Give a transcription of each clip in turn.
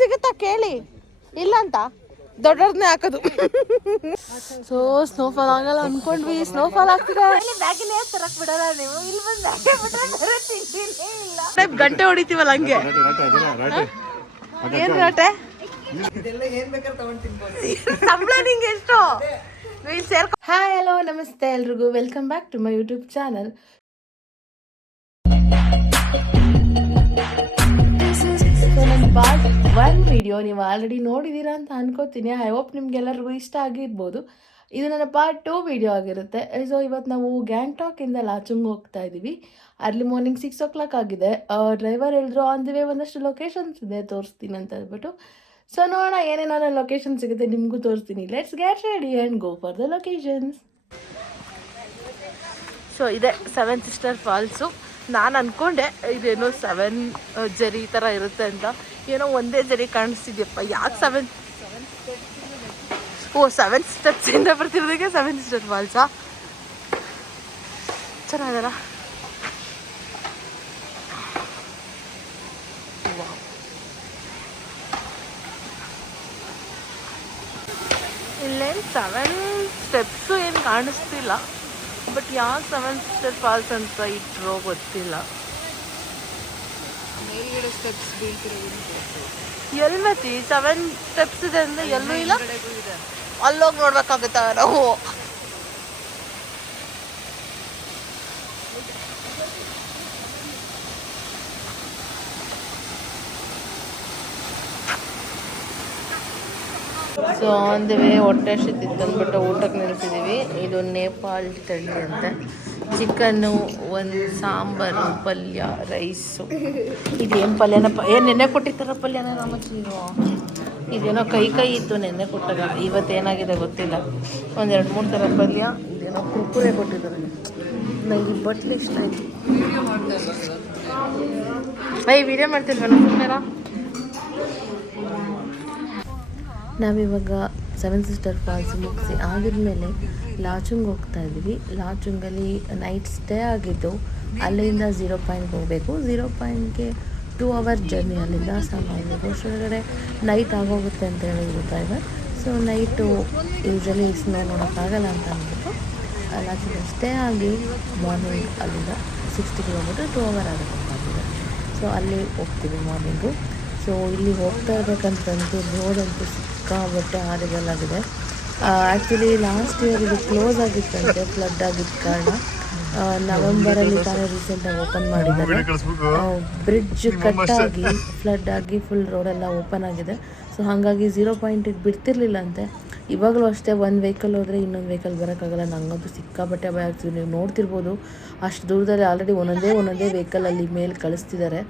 ಸಿಗುತ್ತಾ ಕೇಳಿ, ಇಲ್ಲ ಅಂತ ದೊಡ್ಡವ್ರನ್ನೇ ಹಾಕೋದು. ಸೊ ಸ್ನೋಫಾಲ್ ಆಗಲ್ಲ ಅನ್ಕೊಂಡ್ವಿ, ಸ್ನೋಫಾಲ್ ಆಗ್ತಿದೆ. ತರಕ್ ಬಿಡಲ್ಲ ನೀವು, ಇಲ್ಲಿ ಬಂದು ಗಂಟೆ ಹೊಡಿತೀವಲ್ಲ ಹಂಗೆ. ಏನ್ ಗಂಟೆ ಸಂಬಳ ನಿಂಗೆ ಎಷ್ಟು? ಹಾಯ್ ಹಲೋ ನಮಸ್ತೆ ಎಲ್ರಿಗೂ, welcome back to my YouTube channel. ನನ್ನ ಪಾರ್ಟ್ 1 ವಿಡಿಯೋ ನೀವು ಆಲ್ರೆಡಿ ನೋಡಿದ್ದೀರಾ ಅಂತ ಅನ್ಕೋತೀನಿ. ಐ ಹೋಪ್ ನಿಮ್ಗೆಲ್ಲರಿಗೂ ಇಷ್ಟ ಆಗಿರ್ಬೋದು. ಇದು ನನ್ನ ಪಾರ್ಟ್ 2 ವಿಡಿಯೋ ಆಗಿರುತ್ತೆ. ಸೊ ಇವತ್ತು ನಾವು ಗ್ಯಾಂಗ್ಟಾಕಿಂದ ಲಾಚುಂಗ್ ಹೋಗ್ತಾ ಇದ್ದೀವಿ. ಅರ್ಲಿ ಮಾರ್ನಿಂಗ್ 6 o'clock ಆಗಿದೆ. ಡ್ರೈವರ್ ಹೇಳಿದ್ರು ಆನ್ ದಿ ವೇ ಒಂದಷ್ಟು ಲೊಕೇಶನ್ಸ್ ಇದೆ ತೋರಿಸ್ತೀನಿ ಅಂತ ಹೇಳ್ಬಿಟ್ಟು. ಸೊ ನೋಡೋಣ ಏನೇನಾರ ಲೊಕೇಶನ್ ಸಿಗುತ್ತೆ ನಿಮಗೂ ತೋರಿಸ್ತೀನಿ. Let's get ready and go for the locations. So ಇದೆ 7 ಸಿಸ್ಟರ್ ಫಾಲ್ಸು. ನಾನು ಅಂದ್ಕೊಂಡೆ ಇದೇನೋ 7 ಜರಿ ಥರ ಇರುತ್ತೆ ಅಂತ, ಏನೋ ಒಂದೇ ಜರಿ ಕಾಣಿಸ್ತಿದ್ಯಪ್ಪ. ಯಾಕೆ 7 ಸ್ಟೆಪ್ಸಿಂದ ಬರ್ತಿರೋದಕ್ಕೆ 7 ಸಿಸ್ಟರ್ ಫಾಲ್ಸಾ? ಚೆನ್ನಾಗಲ್ಲ. ಇಲ್ಲೇನು 7 ಸ್ಟೆಪ್ಸು ಏನು ಕಾಣಿಸ್ತಿಲ್ಲ, ಬಟ್ ಯಾಕೆ 7 ಸಿಸ್ಟರ್ ಫಾಲ್ಸ್ ಅಂತ ಇಟ್ಟರೋ ಗೊತ್ತಿಲ್ಲ. ಎಲ್ಲಿ ಮತಿ 7 ಸ್ಟೆಪ್ಸ್ ಇದೆ ಅಂದರೆ ಎಲ್ಲೂ ಇಲ್ಲ. ಅಲ್ಲೋಗಿ ನೋಡ್ಬೇಕಾಗುತ್ತಾ ನಾವು? ಸೊ ಆನ್ ದಿ ವೇ ಹೊಟ್ಟೆ ಹಸಿತಿತ್ತು ಅಂದ್ಬಿಟ್ಟು ಊಟಕ್ಕೆ ನಿಲ್ಸಿದ್ದೀವಿ. ಇದು ನೇಪಾಳ್ ತಳಿ ಅಂತೆ. ಚಿಕನ್ನು, ಒಂದು ಸಾಂಬಾರು, ಪಲ್ಯ, ರೈಸು. ಇದೇನು ಪಲ್ಯನಪ್ಪ? ಏನು ನೆನ್ನೆ ಕೊಟ್ಟಿರ್ತಾರ ಪಲ್ಯನ ರಾಮಚ್ಚಿ? ಇದೇನೋ ಕೈ ಇತ್ತು ನೆನ್ನೆ ಕೊಟ್ಟಾಗ, ಇವತ್ತೇನಾಗಿದೆ ಗೊತ್ತಿಲ್ಲ. 1-2-3 ಥರ ಪಲ್ಯ. ಇದೇನೋ ಕುರ್ಕುರೆ ಕೊಟ್ಟಿದ್ದಾರೆ. ನನಗೆ ಬಟ್ಲು ಇಷ್ಟ ಆಯಿತು. ವಿಡಿಯೋ ಮಾಡ್ತಿಲ್ವ ಸುಮ್ಮನೆ? ನಾವಿವಾಗ 7 ಸಿಸ್ಟರ್ ಫಾಲ್ಸ್ ಮುಗಿಸಿ ಆಗಿದ್ಮೇಲೆ ಲಾಚುಂಗ್ ಹೋಗ್ತಾ ಇದ್ವಿ. ಲಾಚುಂಗಲ್ಲಿ ನೈಟ್ ಸ್ಟೇ ಆಗಿದ್ದು, ಅಲ್ಲಿಂದ 0 ಪಾಯಿಂಟ್ಗೆ ಹೋಗಬೇಕು. 0 ಪಾಯಿಂಟ್ಗೆ 2 hour ಜರ್ನಿ ಅಲ್ಲಿಂದ ಸಾಮಾನ್ಯವಾಗಿ ಅಷ್ಟೊಳಗಡೆ ನೈಟ್ ಆಗೋಗುತ್ತೆ ಅಂತ ಹೇಳಿದ್ರು driver. So night usually snow ನೋಡೋಕ್ಕಾಗಲ್ಲ ಅಂತ ಅಂದ್ಬಿಟ್ಟು ಲಾಚುಂಗಲ್ಲಿ ಸ್ಟೇ ಆಗಿ ಮಾರ್ನಿಂಗ್ ಅಲ್ಲಿಂದ 60 kilometers 2 hour ಆಗುತ್ತೆ ಅಂತಿದೆ. ಸೊ ಅಲ್ಲಿ ಹೋಗ್ತೀವಿ ಮಾರ್ನಿಂಗು. ಸೊ ಇಲ್ಲಿ ಹೋಗ್ತಾ ಇರ್ಬೇಕಂತಂದು ರೋಡಂತೂ ಸಿಕ್ಕಾಬಟ್ಟೆ ಹಾರಿಬಲ್ ಆಗಿದೆ. ಆ್ಯಕ್ಚುಲಿ ಲಾಸ್ಟ್ ಇಯರ್ ಇದು ಕ್ಲೋಸ್ ಆಗಿತ್ತಂತೆ, ಫ್ಲಡ್ ಆಗಿದ್ದ ಕಾರಣ. ನವೆಂಬರಲ್ಲಿ ತಾನೇ ರೀಸೆಂಟಾಗಿ ಓಪನ್ ಮಾಡಿದ್ದಾರೆ. ಬ್ರಿಡ್ಜ್ ಕಟ್ಟಾಗಿ ಫ್ಲಡ್ ಆಗಿ ಫುಲ್ ರೋಡೆಲ್ಲ ಓಪನ್ ಆಗಿದೆ. ಸೊ ಹಾಗಾಗಿ 0 ಪಾಯಿಂಟಿಗೆ ಬಿಡ್ತಿರ್ಲಿಲ್ಲ ಅಂತೆ. ಇವಾಗಲೂ ಅಷ್ಟೇ, ಒಂದು ವೆಹಿಕಲ್ ಹೋದರೆ ಇನ್ನೊಂದು ವೆಹಿಕಲ್ ಬರೋಕ್ಕಾಗಲ್ಲ. ನಂಗಂತೂ ಸಿಕ್ಕಾಬಟ್ಟೆ ಭಯ ಆಗ್ತಿದೆ. ನೀವು ನೋಡ್ತಿರ್ಬೋದು ಅಷ್ಟು ದೂರದಲ್ಲಿ ಆಲ್ರೆಡಿ ಒಂದೊಂದೇ ವೆಹಿಕಲಲ್ಲಿ ಮೇಲೆ ಕಳಿಸ್ತಿದ್ದಾರೆ.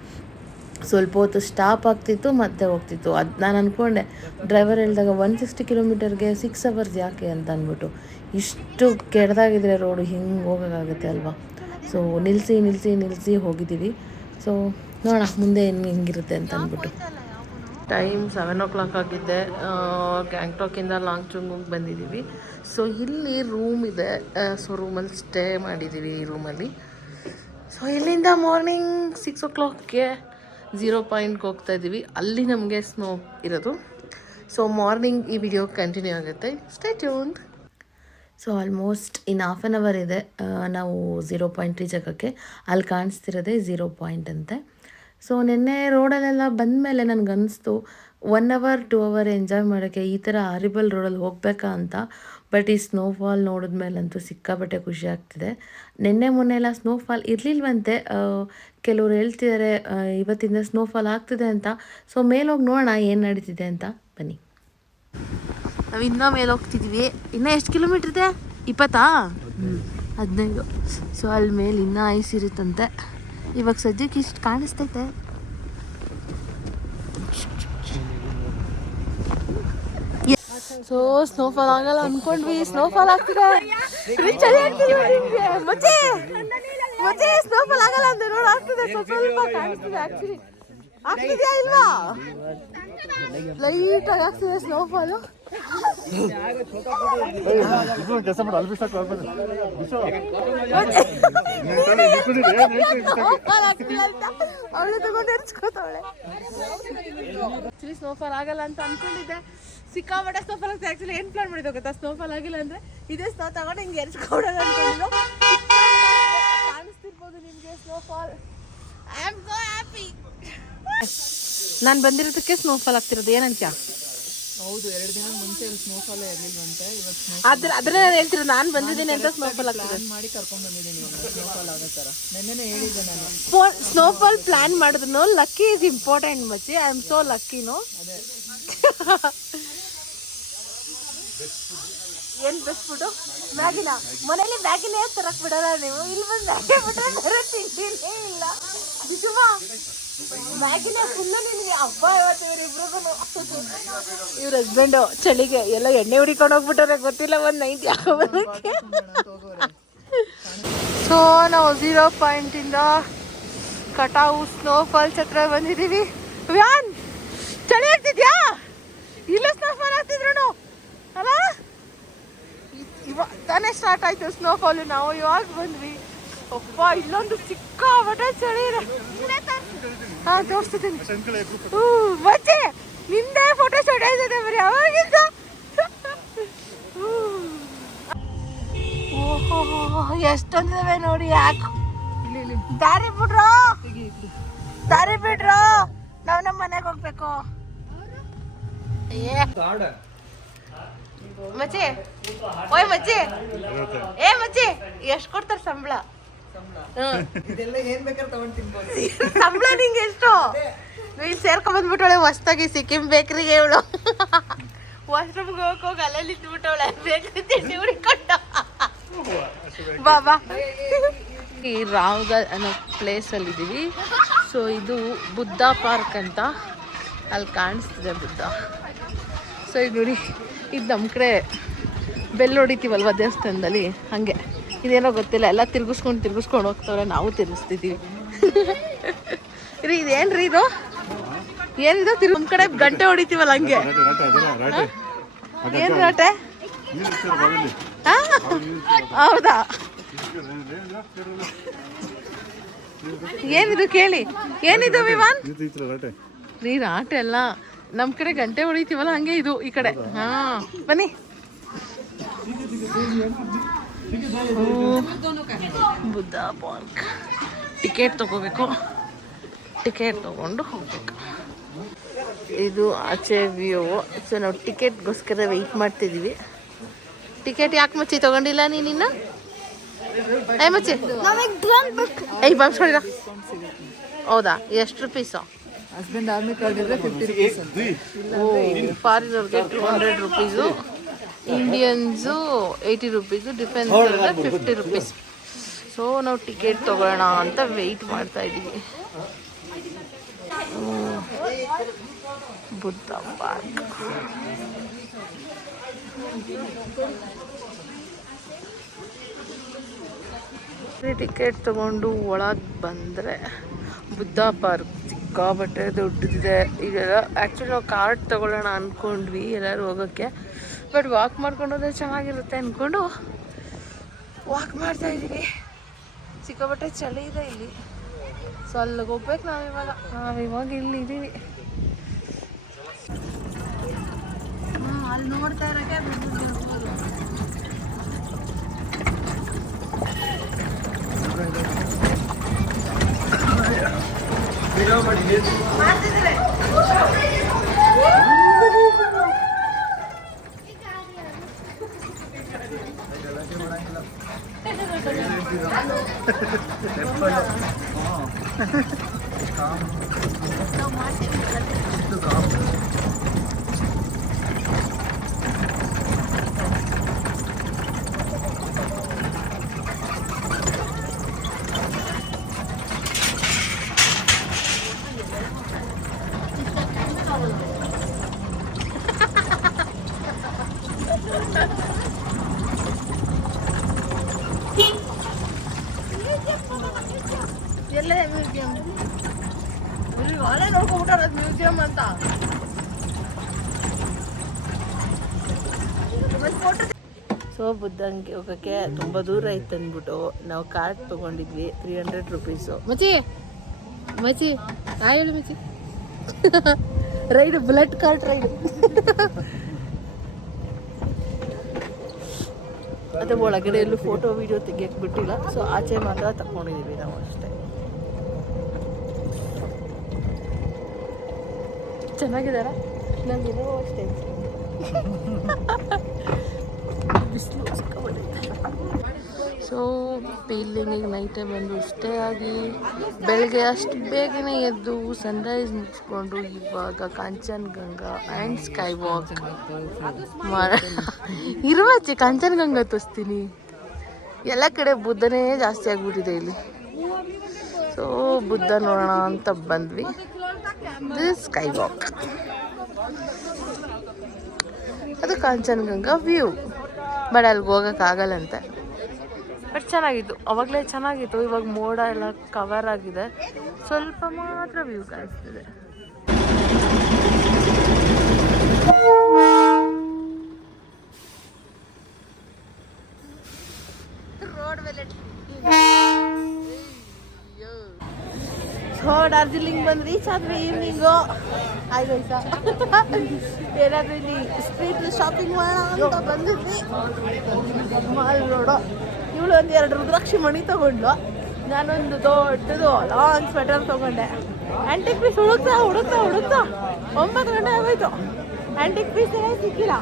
ಸ್ವಲ್ಪ ಹೊತ್ತು ಸ್ಟಾಪ್ ಆಗ್ತಿತ್ತು ಮತ್ತೆ ಹೋಗ್ತಿತ್ತು. ಅದು ನಾನು ಅಂದ್ಕೊಂಡೆ, ಡ್ರೈವರ್ ಹೇಳಿದಾಗ 160 kilometersಗೆ 6 hours ಯಾಕೆ ಅಂತ ಅಂದ್ಬಿಟ್ಟು. ಇಷ್ಟು ಕೆಡ್ದಾಗಿದ್ರೆ ರೋಡು ಹಿಂಗೆ ಹೋಗೋಕ್ಕಾಗುತ್ತೆ ಅಲ್ವಾ? ಸೊ ನಿಲ್ಲಿಸಿ ಹೋಗಿದ್ದೀವಿ. ಸೊ ನೋಡೋಣ ಮುಂದೆ ಹೆಂಗಿರುತ್ತೆ ಅಂತ ಅಂದ್ಬಿಟ್ಟು. ಟೈಮ್ 7 o'clock ಆಗಿದ್ದೆ. ಗ್ಯಾಂಗ್ಟಾಕಿಂದ ಲಾಂಗ್ಚುಂಗಿಗೆ ಬಂದಿದ್ದೀವಿ. ಸೊ ಇಲ್ಲಿ ರೂಮ್ ಇದೆ. ಸೊ ರೂಮಲ್ಲಿ ಸ್ಟೇ ಮಾಡಿದ್ದೀವಿ ಈ ರೂಮಲ್ಲಿ. ಸೊ ಇಲ್ಲಿಂದ ಮಾರ್ನಿಂಗ್ 6 o'clockಗೆ 0 ಪಾಯಿಂಟ್ಗೆ ಹೋಗ್ತಾ ಇದ್ದೀವಿ. ಅಲ್ಲಿ ನಮಗೆ ಸ್ನೋ ಇರೋದು. ಸೊ ಮಾರ್ನಿಂಗ್ ಈ ವಿಡಿಯೋ ಕಂಟಿನ್ಯೂ ಆಗುತ್ತೆ. Stay tuned. So almost in half an hour ಇದೆ ನಾವು 0 ಪಾಯಿಂಟ್ ರೀಚ್ ಆಗೋಕ್ಕೆ. ಅಲ್ಲಿ ಕಾಣಿಸ್ತಿರೋದೇ 0 ಪಾಯಿಂಟ್ ಅಂತೆ. ಸೊ ನಿನ್ನೆ ರೋಡಲ್ಲೆಲ್ಲ ಬಂದಮೇಲೆ ನನಗನ್ನಿಸ್ತು 1 hour 2 hour ಎಂಜಾಯ್ ಮಾಡೋಕ್ಕೆ ಈ ಥರ ಹಾರಿಬಲ್ ರೋಡಲ್ಲಿ ಹೋಗ್ಬೇಕಾ ಅಂತ. ಬಟ್ ಈ ಸ್ನೋಫಾಲ್ ನೋಡಿದ್ಮೇಲಂತೂ ಸಿಕ್ಕಾಬಟ್ಟೆ ಖುಷಿ ಆಗ್ತಿದೆ. ಮೊನ್ನೆ ಎಲ್ಲ ಸ್ನೋಫಾಲ್ ಇರಲಿಲ್ವಂತೆ. ಕೆಲವರು ಹೇಳ್ತಿದ್ದಾರೆ ಇವತ್ತಿಂದ ಸ್ನೋಫಾಲ್ ಆಗ್ತಿದೆ ಅಂತ. ಸೊ ಮೇಲೋಗಿ ನೋಡೋಣ ಏನು ನಡೀತಿದೆ ಅಂತ. ಬನ್ನಿ. ನಾವು ಇನ್ನೂ ಮೇಲೆ ಹೋಗ್ತಿದ್ವಿ. ಇನ್ನೂ ಎಷ್ಟು ಕಿಲೋಮೀಟ್ರ್ ಇದೆ? 20? 15. ಸೊ ಅಲ್ಲಿ ಮೇಲೆ ಇನ್ನೂ ಐಸ್ ಇರುತ್ತಂತೆ. ಇವಾಗ ಸದ್ಯಕ್ಕೆ ಇಷ್ಟು ಕಾಣಿಸ್ತೈತೆ. ಸೊ ಸ್ನೋಫಾಲ್ ಆಗಲ್ಲ ಅಂದ್ಕೊಂಡ್ವಿ, ಸ್ನೋಫಾಲ್ ಆಗ್ತಿದೆ. ಮತ್ತೆ ಸ್ನೋಫಾಲ್ ಆಗಲ್ಲ ಅಂದ್ರೆ ನೋಡಿ ಆಗ್ತಿದೆ. ಸ್ವಲ್ಪ ಕಾಣಿಸ್ತಿದೆ. ಆ್ಯಕ್ಚುಲಿ ಆಗ್ತಿದೆಯಾ ಇಲ್ವಾ? ಲೈಟಾಗಿ ಆಗ್ತಿದೆ ಸ್ನೋಫಾಲು. ಕೆಲಸ ಮಾಡಿ ಅಲ್ಲಿ ಬಿಸಾಕು ಅವಳು ತಗೊಂಡು ಎರ್ಚ್ಕೋತಾವಳೆ. ಆಕ್ಚುಲಿ ಸ್ನೋಫಾಲ್ ಆಗಲ್ಲ ಅಂತ ಅನ್ಕೊಂಡಿದ್ದೆ, ಸಿಕ್ಕಾಪಟ್ಟೆ ಸ್ನೋಫಾಲ್ ಆಗ್ತದೆ. ಆಕ್ಚುಲಿ ಏನ್ ಪ್ಲಾನ್ ಮಾಡಿದ್ವಿ ಗೊತ್ತಾ, ಸ್ನೋಫಾಲ್ ಆಗಿಲ್ಲ ಅಂದ್ರೆ ಇದೇ ಸ್ನೋ ತಗೊಂಡು ಹಿಂಗೆ ಎರ್ಚ್ಕೊಡೋಣ ಅನ್ಕೊಂಡಿದ್ದು. ಕಾಣಿಸ್ತಿರ್ಬೋದು ನಿಮ್ಗೆ snowfall. I am so happy. ನಾನು ಬಂದಿರೋದಕ್ಕೆ ಸ್ನೋಫಾಲ್ ಆಗ್ತಿರೋದು, ಏನಂತ್ಯ? ಹೌದು, 2 ದಿನ ಮುಂಚೆ ಸ್ನೋಫಾಲ್ ಇರಲಿಲ್ವಂತೆ. ಅದ್ರ ನಾನು ಹೇಳ್ತಿರೋದು, ನಾನು ಬಂದಿದ್ದೀನಿ ಅಂತ ಸ್ನೋಫಾಲ್ ಆಗ್ತಿದೆ ಮಾಡಿ ಕರ್ಕೊಂಡ್ ಬಂದಿದ್ದೀನಿ ಸ್ನೋಫಾಲ್ ಆಗೋ ಥರ. ನೆನ್ನೆನೇ ಹೇಳಿದ್ದೆ ನಾನು. ಸ್ನೋಫಾಲ್ ಪ್ಲಾನ್ ಮಾಡಿದ್ರು ಲಕ್ಕಿ ಇಸ್ ಇಂಪಾರ್ಟೆಂಟ್ ಮಚ್ಚಿ. ಐ ಆಮ್ ಸೋ ಲಕ್ಕಿನೋ. ಏನ್ ಬೆಸ್ಟ್ ಫುಡ್? ಮ್ಯಾಗಿನ ಮನೇಲಿ ಮ್ಯಾಗಿನೇ ತರಕ್ ಬಿಡಲ್ಲ ನೀವು. ಇಲ್ಲಿ ಬಂದು ಮ್ಯಾಗಿ ಬಿಟ್ರೆ ತಿಂತೀನಿ ಇಲ್ಲ ಬಿಸುವಾ ಮ್ಯಾಗಿನೇ ಫುಲ್ಲು ನಿನಗೆ. ಹಬ್ಬ ಇವತ್ತು ಇವರಿಬ್ರಿಗೂ. ಇವ್ರ ಹಸ್ಬೆಂಡು ಚಳಿಗೆ ಎಲ್ಲ ಎಣ್ಣೆ ಹುಡಿಕೊಂಡು ಹೋಗ್ಬಿಟ್ಟಾರೆ, ಗೊತ್ತಿಲ್ಲ ಒಂದು ನೈಟ್ ಯಾಕೆ. ಸೊ ನಾವು 0 ಪಾಯಿಂಟಿಂದ ಕಟಾವು ಸ್ನೋಫಾಲ್ಸ್ ಹತ್ರ ಬಂದಿದ್ದೀವಿ. ವ್ಯಾನ್ ಚಳಿ ಆಗ್ತಿದ್ಯಾ? ಇಲ್ಲ ಸ್ನೋಫಾಲ್ ಆಗ್ತಿದ್ರು ಅಲ್ಲ, ಇವಾಗ ತಾನೇ ಸ್ಟಾರ್ಟ್ ಆಯ್ತು ಸ್ನೋಫಾಲು. ನಾವು ಇವಾಗ ಬಂದ್ವಿ. ಅಪ್ಪ ಇಲ್ಲೊಂದು ಸಿಕ್ಕಾಪಟ್ಟೆ ಚಳಿ ಇದೆ. ಹಾ ತೋರಿಸ್ತಿದ್ದೀನಿ. ಮಚ್ಚೆ ನಿಂದೆ ಫೋಟೋ ಶೂಟ್ ಆಯ್ತದೆ ಬರೀ ಅವಾಗಿಂದ. ಓಹೋ ಎಷ್ಟೊಂದಿದಾವೆ ನೋಡಿ. ಯಾಕೆ ದಾರಿ ಬಿಡ್ರೋ, ದಾರಿ ಬಿಡ್ರೋ, ನಾವು ನಮ್ಮ ಮನೆಗೆ ಹೋಗ್ಬೇಕು. ಮಚ್ಚಿ ಓಯ್ ಮಚ್ಚಿ, ಏ ಮಚ್ಚಿ ಎಷ್ಟು ಕೊಡ್ತಾರೆ ಸಂಬಳ? ಇದೆಲ್ಲ ಏನ್ ಬೇಕಾದ್ರೆ ತಗೊಂಡ್ ತಿನ್ಬೋದು. ಸಂಬಳ ನಿಂಗೆ ಎಷ್ಟು? ಇಲ್ಲಿ ಸೇರ್ಕೊಂಡ್ ಬಂದ್ಬಿಟ್ಟವಳೆ ಹೊಸ್ತಾಗಿ ಸಿಕ್ಕಿಂ ಬೇಕ್ರಿಗೆ. ಇವಳು ವಾಶ್ರೂಮ್ಗೆ ಹೋಗಿ ಅಲ್ಲಲ್ಲಿ ಇದ್ಬಿಟ್ಟವಳೆ ಬೇಕ್ರಿ ತಿಂಡಿ ಹುಡಿಕೊಂಡು. ಬಾ ಬಾ. ಈ ರಾವ್ಗಲ್ ಅನ್ನೋ ಪ್ಲೇಸಲ್ಲಿ ಇದ್ದೀವಿ. ಸೊ ಇದು ಬುದ್ಧ ಪಾರ್ಕ್ ಅಂತ, ಅಲ್ಲಿ ಕಾಣಿಸ್ತಿದೆ ಬುದ್ಧ. ಸೊ ಇದು ನೋಡಿ, ಇದು ನಮ್ಮ ಕಡೆ ಬೆಲ್ ಹೊಡಿತೀವಲ್ವ ದೇವಸ್ಥಾನದಲ್ಲಿ, ಹಾಗೆ ಇದೇನೋ ಗೊತ್ತಿಲ್ಲ, ಎಲ್ಲ ತಿರ್ಗಿಸ್ಕೊಂಡು ಹೋಗ್ತವ್ರೆ, ನಾವು ತಿರ್ಗಿಸ್ತಿದ್ದೀವಿ. ರೀ ಇದೇನ್ರಿ ಇದು? ಏನಿದು ಒಂದು ಕಡೆ ಗಂಟೆ ಹೊಡಿತೀವಲ್ಲ ಹಂಗೆ? ಏನು ರಾಟೆ? ಹೌದಾ? ಏನಿದು ಕೇಳಿ, ಏನಿದು ವಿಮಾನ್? ರೀ ರಾಟೆ ಅಲ್ಲ, ನಮ್ಮ ಕಡೆ ಗಂಟೆ ಹೊಡಿತೀವಲ್ಲ ಹಂಗೆ ಇದು ಈ ಕಡೆ. ಹಾ ಬನ್ನಿ. ಬುದ್ಧ ಪಾರ್ಕ್ ಟಿಕೆಟ್ ತಗೋಬೇಕು. ಟಿಕೆಟ್ ತಗೊಂಡು ಹೋಗ್ಬೇಕು. ಇದು ಆಚೆ ವ್ಯೂ. ಸೊ ನಾವು ಟಿಕೆಟ್ಗೋಸ್ಕರ ವೆಯ್ಟ್ ಮಾಡ್ತಿದ್ದೀವಿ. ಟಿಕೆಟ್ ಯಾಕೆ ಮಚ್ಚಿ ತಗೊಂಡಿಲ್ಲ ನೀನಿನ್ನ? ಏ ಮಚ್ಚಿ ಏಯ್ ಬಂದ್ಸ್ಕೊಂಡಿರ. ಹೌದಾ? ಎಷ್ಟು ರುಪೀಸು? ಹಸ್ಬೆಂಡ್ ಆರ್ಮಿ ಕಾರ್ಡ್ ಇದ್ರೆ 50 rupees ಅಂತ. ಓ, ಫಾರಿನರ್ಗೆ 200 rupees, Indians 80 rupees, defence 50 rupees. So ನಾವು ಟಿಕೆಟ್ ತಗೊಳ್ಳೋಣ ಅಂತ ವೆಯ್ಟ್ ಮಾಡ್ತಾ ಇದ್ದೀವಿ. ಬುದ್ಧ ಪಾರ್ಕ್. ಟಿಕೆಟ್ ತಗೊಂಡು ಒಳಗೆ ಬಂದರೆ ಬುದ್ಧ ಪಾರ್ಕ್ ಸಿಕ್ಕಾಪಟ್ಟೆ ದೊಡ್ಡದಿದೆ. ಇದೆಲ್ಲ ಆ್ಯಕ್ಚುಲಿ ನಾವು ಕಾರ್ಡ್ ತೊಗೊಳ್ಳೋಣ ಅಂದ್ಕೊಂಡ್ವಿ ಎಲ್ಲರೂ ಹೋಗೋಕ್ಕೆ, ಬಟ್ ವಾಕ್ ಮಾಡ್ಕೊಂಡು ಹೋದ್ರೆ ಚೆನ್ನಾಗಿರುತ್ತೆ ಅಂದ್ಕೊಂಡು ವಾಕ್ ಮಾಡ್ತಾಯಿದ್ದೀವಿ. ಸಿಕ್ಕಾಪಟ್ಟೆ ಚಳಿ ಇದೆ ಇಲ್ಲಿ. ಸೊ ಅಲ್ಲಿಗೆ ಹೋಗ್ಬೇಕು ನಾವಿವಾಗ ಇಲ್ಲಿದ್ದೀವಿ. ಅಲ್ಲಿ ನೋಡ್ತಾ ಇರೋಕ್ಕೆ ಮಾಡ್ತಿದ್ರೆ ಎಲ್ಲ ಮ್ಯೂಸಿಯಂ. ಒಳ್ಳೆ ನೋಡ್ಕೊಂಡ್ಬಿಟ್ಟಾರ ಮ್ಯೂಸಿಯಂ ಅಂತ. ಸೊ ಬುದ್ಧಂಗೆ ಹೋಗೋಕ್ಕೆ ತುಂಬ ದೂರ ಇತ್ತು ಅಂದ್ಬಿಟ್ಟು ನಾವು ಕಾರ್ಡ್ ತೊಗೊಂಡಿದ್ವಿ 300 ರುಪೀಸು. ಮಚಿ ಹೇಳಿ ಮಚಿ ರೈಡ್ ಬುಲೆಟ್ ಕಾರ್ಟ್ ರೈಡ್. ಅದೇ ಒಳಗಡೆ ಎಲ್ಲೂ ಫೋಟೋ ವಿಡಿಯೋ ತೆಗಿಯಕ್ಕೆ ಬಿಟ್ಟಿಲ್ಲ. ಸೊ ಆಚೆ ಮಾತ್ರ ತಗೊಂಡಿದ್ದೀವಿ ನಾವು ಅಷ್ಟೇ. ಚೆನ್ನಾಗಿದಾರ ನಂಗೆ ಅಷ್ಟೇ ಬಿಸಿಲು ಸೊ ಪೀಲಿಂಗಿಗೆ ನೈಟೇ ಬಂದು ಸ್ಟೇ ಆಗಿ ಬೆಳಗ್ಗೆ ಅಷ್ಟು ಬೇಗನೆ ಎದ್ದು ಸನ್ರೈಸ್ ಮುಗಿಸ್ಕೊಂಡು ಇವಾಗ ಕಾಂಚನಗಂಗಾ ಆ್ಯಂಡ್ ಸ್ಕೈ ವಾಕ್ ಇರುವಾಚೆ ಕಾಂಚನಗಂಗಾ ತೋರಿಸ್ತೀನಿ. ಎಲ್ಲ ಕಡೆ ಬುದ್ಧನೇ ಜಾಸ್ತಿ ಆಗಿಬಿಟ್ಟಿದೆ ಇಲ್ಲಿ. ಸೊ ಬುದ್ಧ ನೋಡೋಣ ಅಂತ ಬಂದ್ವಿ. ದಿಸ್ ಸ್ಕೈ ವಾಕ್, ಅದು ಕಾಂಚನಗಂಗಾ ವ್ಯೂ. ಬಟ್ ಅಲ್ಲಿಗೆ ಹೋಗೋಕ್ಕಾಗಲ್ಲಂತೆ. ಬಟ್ ಚೆನ್ನಾಗಿತ್ತು, ಅವಾಗಲೇ ಚೆನ್ನಾಗಿತ್ತು. ಇವಾಗ ಮೋಡ ಎಲ್ಲ ಕವರ್ ಆಗಿದೆ, ಸ್ವಲ್ಪ ಮಾತ್ರ ವ್ಯೂ ಕಾಣಿಸ್ತಿದೆ. ಸೊ ಡಾರ್ಜಿಲಿಂಗ್ ಬಂದು ರೀಚ್ ಆದ್ವಿ ಈವ್ನಿಂಗು. ಆಯ್ತಾ ಏನಾದರೂ ಇಲ್ಲಿ ಸ್ಟ್ರೀಟ್ ಶಾಪಿಂಗ್ ಮಾಡೋಣ ಅಂತ ಬಂದಿದ್ವಿ. Mall road. ಇವಳು ಒಂದು 2 ರುದ್ರಾಕ್ಷಿ ಮಣಿ ತೊಗೊಂಡ್ಲು. ನಾನೊಂದು ದೊಡ್ಡದು ಲಾಂಗ್ ಸ್ವೆಟರ್ ತೊಗೊಂಡೆ. ಆ್ಯಂಟಿಕ್ ಪೀಸ್ ಹುಡುಕ್ತಾ 9 ಗಂಟೆ ಆಗೋಯ್ತು. ಆ್ಯಂಟಿಕ್ ಪೀಸ್ ಎಲ್ಲ ಸಿಕ್ಕಿಲ್ಲ.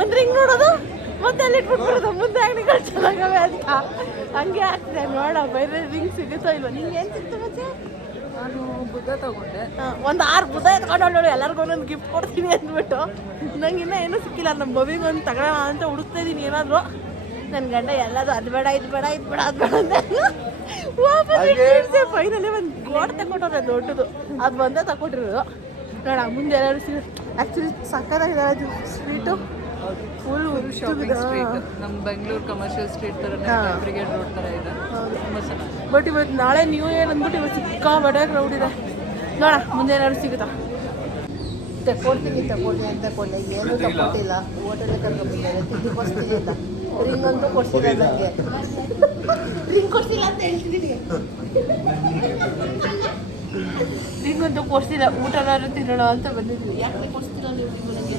ಒಂದು ರಿಂಗ್ ನೋಡೋದು ಮತ್ತೆ ಅಲ್ಲಿ ಇಟ್ಬಿಟ್ಬಿಡೋದು. ಮುಂದೆ ಅಂಗಡಿಗಳು ಚೆನ್ನಾಗವೆ ಅಂತ ಹಂಗೆ ಆಗ್ತಿದೆ. ನೋಡ ಬೇರೆ ರಿಂಗ್ ಸಿಗುತ್ತೋ ಇಲ್ವ. ನಿಂಗೆ ಏನು ಸಿಕ್ತು ಮತ್ತೆ? ನಾನು ಬುದ್ಧ ತಗೊಂಡೆ. ಒಂದು 6 ಬುದ್ಧ ಎತ್ಕೊಂಡೋಳು. ಎಲ್ಲರಿಗೂ ಒಂದೊಂದು ಗಿಫ್ಟ್ ಕೊಡ್ತೀನಿ ಅಂದ್ಬಿಟ್ಟು. ನಂಗೆ ಇನ್ನೂ ಏನೂ ಸಿಕ್ಕಿಲ್ಲ. ನಮ್ಮ ಬಬಿಗೆ ಒಂದು ತಗೊಳ್ಳೋಣ ಅಂತ ಹುಡುಕ್ತಾ ಇದ್ದೀನಿ ಏನಾದರೂ. ನನ್ನ ಗಂಡ ಎಲ್ಲದು ಅದು ಬೇಡ ಇದು ಬೇಡ ಅಂತ ವಾಪಸ್ ಫೈನಲಿ ಒಂದು ಗೋಡ್ ತಗೊಂಡ್ರೆ ದೊಡ್ಡದು. ಅದು ಒಂದೇ ತಗೊಂಡಿರೋದು. ನೋಡ ಮುಂದೆ ಎಲ್ಲರೂ ಆ್ಯಕ್ಚುಲಿ ಸಕ್ಕತ್ತಾಗಿದೆ ಅದು ಸ್ಟ್ರೀಟು. ಫುಲ್ ಶಾಪಿಂಗ್ ಸ್ಟ್ರೀಟ್ ನಮ್ಮ ಬೆಂಗಳೂರು ಕಮರ್ಷಿಯಲ್ ಸ್ಟ್ರೀಟ್ ಥರ ಬ್ರಿಗೇಡ್ ರೋಡ್ ಥರ ಇದೆ. ತುಂಬ ಚೆನ್ನಾಗಿ. ಬಟ್ ಇವತ್ತು ನಾಳೆ ನ್ಯೂ ಇಯರ್ ಅಂದ್ಬಿಟ್ಟು ಇವತ್ತು ಸಿಕ್ಕಾಪಟ್ಟೆ ಕ್ರೌಡ್ ಇದೆ. ನೋಡ ಮುಂದೆ ಏನಾದ್ರು ಸಿಗುತ್ತಾ. ತಗೊಳ್ತೀನಿ ಅಂತ ತಗೊಂಡೆ. ಏನೂ ತಗೊಟ್ಟಿಲ್ಲ. ಹೋಟೆಲ್ ಕರ್ಕೊಂಡ್ಬಿಟ್ಟಿದ್ದಾರೆ. ತಿಂಡಿ ಕೊಡ್ತೀನಿ ಅಂತ. ರಿಂಗ್ ಅಂತೂ ಕೊಡ್ಸಿಲ್ಲ ನನಗೆ. ರಿಂಗ್ ಕೊಡ್ಸಿಲ್ಲ ಅಂತ ಹೇಳ್ತಿದ್ದೀನಿ. ರಿಂಗ್ ಅಂತೂ ಕೊಡ್ಸಿಲ್ಲ. ಊಟನಾದ್ರು ತಿನ್ನೋಣ ಅಂತ ಬಂದಿದ್ದೀವಿ. ಯಾಕೆ ಕೊಡ್ಸ್ತಿಲ್ಲ ನೀವು ನನಗೆ?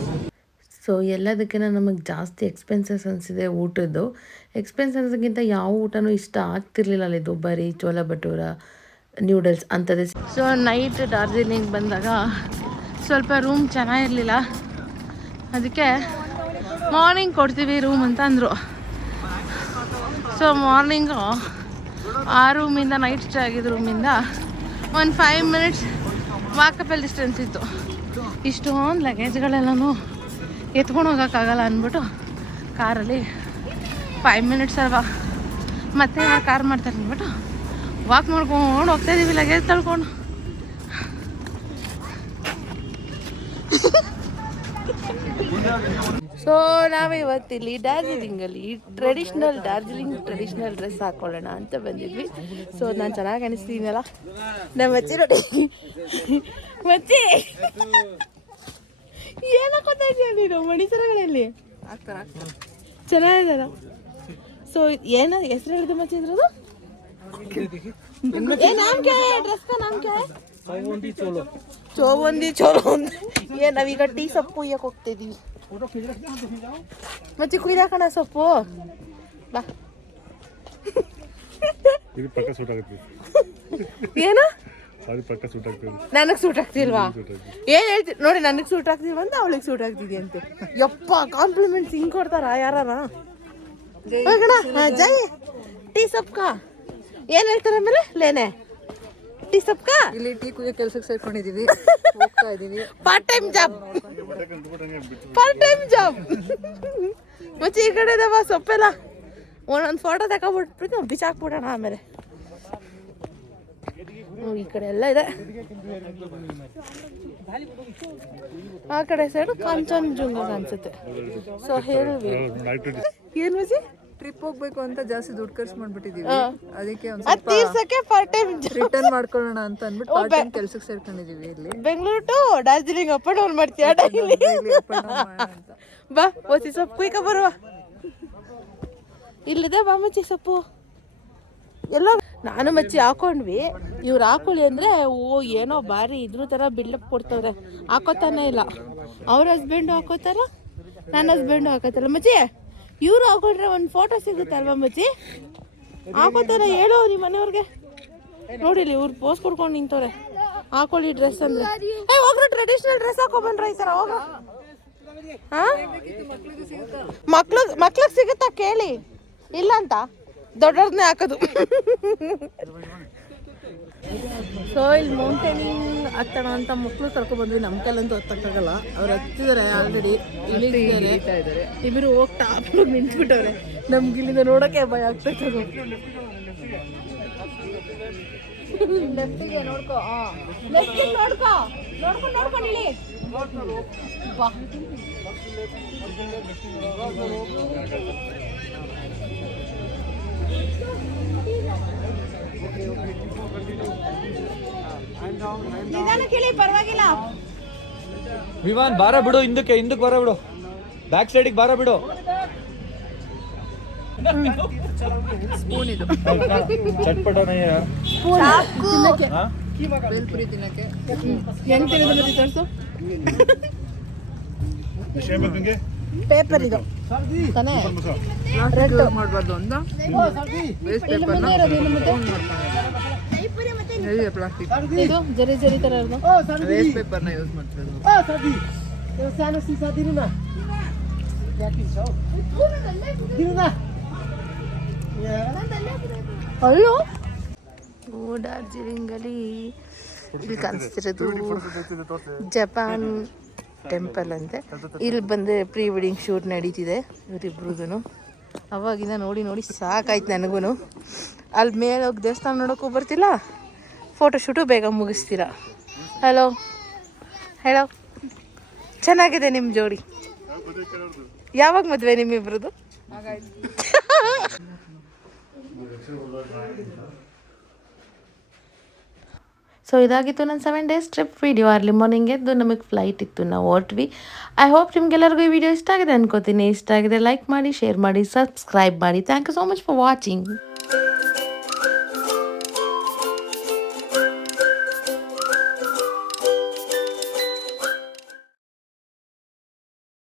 ಸೊ ಎಲ್ಲದಕ್ಕಿಂತ ನಮಗೆ ಜಾಸ್ತಿ ಎಕ್ಸ್ಪೆನ್ಸಸ್ ಅನಿಸಿದೆ ಊಟದ್ದು. ಎಕ್ಸ್ಪೆನ್ಸಸ್ಗಿಂತ ಯಾವ ಊಟನೂ ಇಷ್ಟ ಆಗ್ತಿರ್ಲಿಲ್ಲ ಅಲ್ಲಿದ್ದು. ಬರೀ ಚೋಲಾ ಭಟೂರ, ನ್ಯೂಡಲ್ಸ್ ಅಂಥದ್ದೇ. ಸೊ ನೈಟ್ ಡಾರ್ಜಿಲಿಂಗ್ ಬಂದಾಗ ಸ್ವಲ್ಪ ರೂಮ್ ಚೆನ್ನಾಗಿರಲಿಲ್ಲ. ಅದಕ್ಕೆ ಮಾರ್ನಿಂಗ್ ಕೊಡ್ತೀವಿ ರೂಮ್ ಅಂತ ಅಂದರು. ಸೊ ಮಾರ್ನಿಂಗು ಆ ರೂಮಿಂದ ನೈಟ್ ಸ್ಟೇ ಆಗಿದ್ದ ರೂಮಿಂದ ಒಂದು 5 ಮಿನಿಟ್ಸ್ ವಾಕಬಲ್ ಡಿಸ್ಟೆನ್ಸ್ ಇತ್ತು. ಇಷ್ಟೊಂದು ಲಗೇಜ್ಗಳೆಲ್ಲನೂ ಎತ್ಕೊಂಡು ಹೋಗೋಕ್ಕಾಗಲ್ಲ ಅಂದ್ಬಿಟ್ಟು ಕಾರಲ್ಲಿ 5 ಮಿನಿಟ್ಸ್ ಅಲ್ವಾ ಮತ್ತೆ ಯಾರು ಕಾರ್ ಮಾಡ್ತಾರೆ ಅಂದ್ಬಿಟ್ಟು ವಾಕ್ ಮಾಡ್ಕೊಂಡು ಹೋಗ್ತಾಯಿದ್ದೀವಿ ಲಗೇಜ್ ತಳ್ಕೊಂಡು. ಸೊ ನಾವಿವತ್ತಿಲ್ಲಿ ಡಾರ್ಜಿಲಿಂಗಲ್ಲಿ ಡಾರ್ಜಿಲಿಂಗ್ ಟ್ರೆಡಿಷ್ನಲ್ ಡ್ರೆಸ್ ಹಾಕೊಳ್ಳೋಣ ಅಂತ ಬಂದಿದ್ವಿ. ಸೊ ನಾನು ಚೆನ್ನಾಗಿ ಅನಿಸ್ತೀನಲ್ಲ ನಮ್ಮ ಮಚ್ಚಿ ನೋಡಿ. ಮಚ್ಚಿ ಏನು ಹಾಕೋತಾ ಇದೆಯಾ ನೀನು? ಮಣಿಸರಗಳಲ್ಲಿ ಚೆನ್ನಾಗಿದಾರ. ಸೊ ಏನು ಹೆಸರು ಹೇಳಿದ ಮಚ್ಚಿ ಇದ್ರದು? ನಾಮ್ ಕ್ಯಾ ಹೈ ಡ್ರೆಸ್ ಕಾ ನಾಮ್ ಕ್ಯಾ ಹೈ? ಚೋವಂದಿ ಚೋಲೋ. ಏನ್ ನಾವೀಗ ಟೀ ಸೊಪ್ಪು ಕುಯ್ಯಕ್ಕೆ ಹೋಗ್ತಿದೀವಿ. ಮಚ್ಚಿ ಕುಯ್ದಾಕಣ ಸೊಪ್ಪು ಬಾ. ಏನು ನನಗೆ ಸೂಟ್ ಆಗ್ತಿಲ್ವಾ? ಏನ್ ಹೇಳ್ತೀವಿ ನೋಡಿ. ನನಗೆ ಸೂಟ್ ಆಗ್ತಿಲ್ವ ಅಂತ ಅವಳಿಗೆ ಸೂಟ್ ಆಗ್ತಿದ್ಯಾ ಅಂತೆ. ಯಪ್ಪ ಕಾಂಪ್ಲಿಮೆಂಟ್ಸ್ ಹಿಂಗೆ ಕೊಡ್ತಾರ ಯಾರಾನ? ಜೈ ಟೀ ಸೊಪ್ಕಾ ಏನ್ ಹೇಳ್ತಾರೆ ಆಮೇಲೆ ಲೇನೆ ಟೀ ಸೊಪ್ಕಾ. ಇಲ್ಲಿ ಟೀ ಕುಯ್ಯೋ ಕೆಲ್ಸಕ್ಕೆ ಸೇರ್ಕೊಂಡಿದೀವಿ. ಹೋಗ್ತಾ ಇದೀವಿ. Part time job. ಮತ್ತೆ ಈ ಕಡೆ ಇದಾವ ಸೊಪ್ಪೆಲ್ಲ. ಒಂದೊಂದು ಫೋಟೋ ತಗೊಬಿಟ್ಬಿಟ್ಟು ಬಿಚ್ಚಾಕ್ಬಿಡೋಣ ಆಮೇಲೆ. ಈ ಕಡೆ ಎಲ್ಲ ಇದೆ. ಆ ಕಡೆ ಸೈಡು ಕಾಂಚನಜುಂಗ ಅನ್ಸುತ್ತೆ. ಸೊ ಹೇಳಿ ಏನು ಮಜಿ ಟ್ರಿಪ್ ಹೋಗ್ಬೇಕು ಅಂತ ಜಾಸ್ತಿ ದುಡ್ಡು ಖರ್ಚು ಮಾಡ್ಬಿಟ್ಟಿದೀವಿ. ಅದಕ್ಕೆ ತೀರ್ಸಕ್ಕೆ ಪಾರ್ಟ್ ಟೈಮ್ ರಿಟರ್ನ್ ಮಾಡ್ಕೊಳ್ಳೋಣ ಅಂತ ಅಂದ್ಬಿಟ್ಟು ಪಾರ್ಟ್ ಟೈಮ್ ಕೆಲ್ಸಕ್ಕೆ ಸೇರ್ಕೊಂಡಿದೀವಿ. ಇಲ್ಲಿ Bengaluru to Darjeeling up down ಮಾಡ್ತೀಯಾ ಡೈಲಿ? ಬಾ ಓಸಿ ಸೊಪ್ಪು ಕುಯ್ಕ ಬರುವ. ಇಲ್ಲಿದೆ ಬಾ ಮಚ್ಚಿ ಸೊಪ್ಪು ಎಲ್ಲ ನಾನು ಮಚ್ಚಿ ಹಾಕೊಂಡ್ವಿ. ಇವ್ರು ಹಾಕೊಳ್ಳಿ ಅಂದರೆ ಓ ಏನೋ ಭಾರಿ ಇದ್ರ ಥರ ಬಿಲ್ಡಪ್ ಕೊಡ್ತವ್ರೆ. ಹಾಕೋತಾನೆ ಇಲ್ಲ. ಅವ್ರ ಹಸ್ಬೆಂಡು ಹಾಕೋತಾರ, ನನ್ನ ಹಸ್ಬೆಂಡು ಹಾಕೋತಾರ. ಮಚ್ಚಿ ಇವ್ರು ಹಾಕೊಂಡ್ರೆ ಒಂದು ಫೋಟೋ ಸಿಗುತ್ತಲ್ವ ಮಚ್ಚಿ? ಹಾಕೋತಾರ ಹೇಳೋ ನಿಮ್ಮ ಮನೆಯವ್ರಿಗೆ. ನೋಡಿಲಿ ಇವ್ರು ಪೋಸ್ ಕೊಡ್ಕೊಂಡು ನಿಂತವ್ರೆ. ಹಾಕೊಳ್ಳಿ ಡ್ರೆಸ್ ಅಂದರೆ ಹೋಗ್ರ ಟ್ರೆಡಿಷ್ನಲ್ ಡ್ರೆಸ್ ಹಾಕೊಬಂದ್ರ ಈ ಥರ ಹೋಗ. ಹಾಂ ಮಕ್ಳಿಗೆ ಸಿಗುತ್ತಾ ಕೇಳಿ, ಇಲ್ಲ ಅಂತ ದೊಡ್ಡವ್ರನ್ನೇ ಹಾಕೋದು. ಸೊ ಇಲ್ಲಿ ಮೌಂಟೇನಿಂಗ್ ಹತ್ತೋಣ ಅಂತ ಮಕ್ಕಳು ಕರ್ಕೊಬಂದ್ವಿ. ನಮ್ಮ ಕೈಲಂತೂ ಹತ್ತಕ್ಕಾಗಲ್ಲ. ಅವ್ರು ಹತ್ತಿದ್ದಾರೆ ಆಲ್ರೆಡಿ, ಇಳಿತಿದ್ದಾರೆ. ಇಬ್ಬರು ಹೋಗಿ ಟಾಪ್ ನಿಂತ್ಬಿಟ್ಟವ್ರೆ. ನಮ್ಗೆ ಇಲ್ಲಿಂದ ನೋಡೋಕ್ಕೆ ಭಯ ಆಗ್ತದೆ. ಲೆಫ್ಟಿಗೆ ನೋಡ್ಕೋ, ಲೆಫ್ಟಿಗೆ ನೋಡ್ಕೋ, ನೋಡ್ಕೊಂಡು ಇಳಿ. ಬಾ ಪರವಾಗಿಲ್ಲ. ವಿಮಾನ್ ಬಾರ ಬಿಡು, ಹಿಂದಕ್ಕೆ ಬಾರ ಬಿಡು, ಬ್ಯಾಕ್ ಸೈಡಿಗೆ ಬಾರ ಬಿಡು. ಸ್ಪೂನ್ ಇದು ಚಟ್ಪಟ ಬೇಲ್ಪುರಿ ತಿನ್ನಕ್ಕೆ. ಹೆಂಗ್ ತಿಳಿದು ತೋರಿಸು. ಪೇಪರ್ ಇದು ತಾನೇ ಮಾಡಬಾರ್ದು ಅಂತ ವೇಸ್ಟ್ ಪೇಪರ್ನ ಪ್ಲಾಸ್ಟಿಕ್ ಇದು ಜರಿ ಜರಿ ಥರ ಇರೋದು. ವೇಸ್ಟ್ ಪೇಪರ್ನ ಯೂಸ್ ಮಾಡ್ತಿರೋದು. ಅಲ್ಲೋ ಡಾರ್ಜಿಲಿಂಗಲ್ಲಿ ಇಲ್ಲಿ ಕಾಣಿಸ್ತಿರೋದು ಜಪಾನ್ ಟೆಂಪಲ್ ಅಂತೆ. ಇಲ್ಲಿ ಬಂದರೆ ಪ್ರೀ ವೆಡ್ಡಿಂಗ್ ಶೂಟ್ ನಡೀತಿದೆ ಇವರಿಬ್ರಿಗೂ. ಅವಾಗಿಂದ ನೋಡಿ ನೋಡಿ ಸಾಕಾಯ್ತು ನನಗೂ. ಅಲ್ಲಿ ಮೇಲೆ ಹೋಗಿ ದೇವಸ್ಥಾನ ನೋಡೋಕ್ಕೂ ಬರ್ತಿಲ್ಲ, ಫೋಟೋ ಶೂಟು ಬೇಗ ಮುಗಿಸ್ತೀರಾ. ಹಲೋ ಹೇಳೋ, ಚೆನ್ನಾಗಿದೆ ನಿಮ್ಮ ಜೋಡಿ. ಯಾವಾಗ ಮದುವೆ ನಿಮ್ಮಿಬ್ರದ್ದು? ಸೊ ಇದಾಗಿತ್ತು ನನ್ನ 7 days trip video. Early morning ಎದ್ದು ನಮಗೆ ಫ್ಲೈಟ್ ಇತ್ತು, ನಾವು ಹೊರಟ್ವಿ. ಐ ಹೋಪ್ ನಿಮ್ಗೆಲ್ಲರಿಗೂ ಈ ವಿಡಿಯೋ ಇಷ್ಟ ಆಗಿದೆ ಅನ್ಕೋತೀನಿ. ಇಷ್ಟ ಆಗಿದೆ ಲೈಕ್ ಮಾಡಿ, ಶೇರ್ ಮಾಡಿ, ಸಬ್ಸ್ಕ್ರೈಬ್ ಮಾಡಿ. Thank you so much for watching.